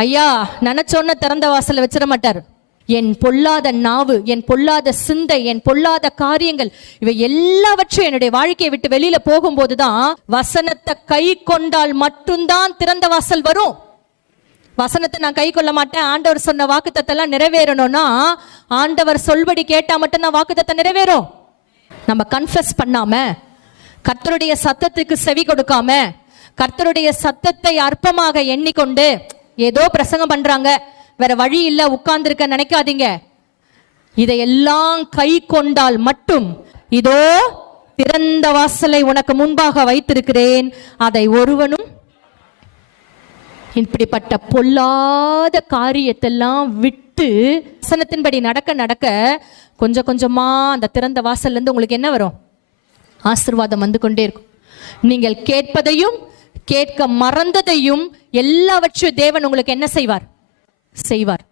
ஐயா நினைச்சோன்ன திறந்த வாசல வச்சிட மாட்டார். என் பொல்லாத நாவு என் பொல்லாத சிந்தை என் பொல்லாத காரியங்கள் இவை எல்லாவற்றையும் என்னுடைய வாழ்க்கையை விட்டு வெளியில போகும்போதுதான் வசனத்தை கை கொண்டால் மட்டும்தான் திறந்த வாசல் வரும். வசனத்தை நான் கை கொள்ள மாட்டேன். ஆண்டவர் சொன்ன வாக்குத்தத்தெல்லாம் நிறைவேறணும்னா ஆண்டவர் சொல்படி கேட்டா மட்டும்தான் வாக்குத்தத்தை நிறைவேறும். நம்ம கன்ஃபஸ் பண்ணாம கர்த்தருடைய சத்தத்துக்கு செவி கொடுக்காம கர்த்தருடைய சத்தத்தை அற்பமாக எண்ணிக்கொண்டு ஏதோ பிரசங்கம் பண்றாங்க. வேற வழி இல்ல உட்கார்ந்துருக்க நினைக்காதீங்க. இதையெல்லாம் கை கொண்டால் மட்டும் இதோ திறந்த வாசலை உனக்கு முன்பாக வைத்திருக்கிறேன். அதை ஒருவனும் இப்படிப்பட்ட பொல்லாத காரியத்தெல்லாம் விட்டு வசனத்தின்படி நடக்க நடக்க கொஞ்சம் கொஞ்சமா அந்த திறந்த வாசல்ல இருந்து உங்களுக்கு என்ன வரும்? ஆசிர்வாதம் வந்து கொண்டே இருக்கும். நீங்கள் கேட்பதையும் கேட்க மறந்ததையும் எல்லாவற்றையும் தேவன் உங்களுக்கு என்ன செய்வார்? செய்வார்.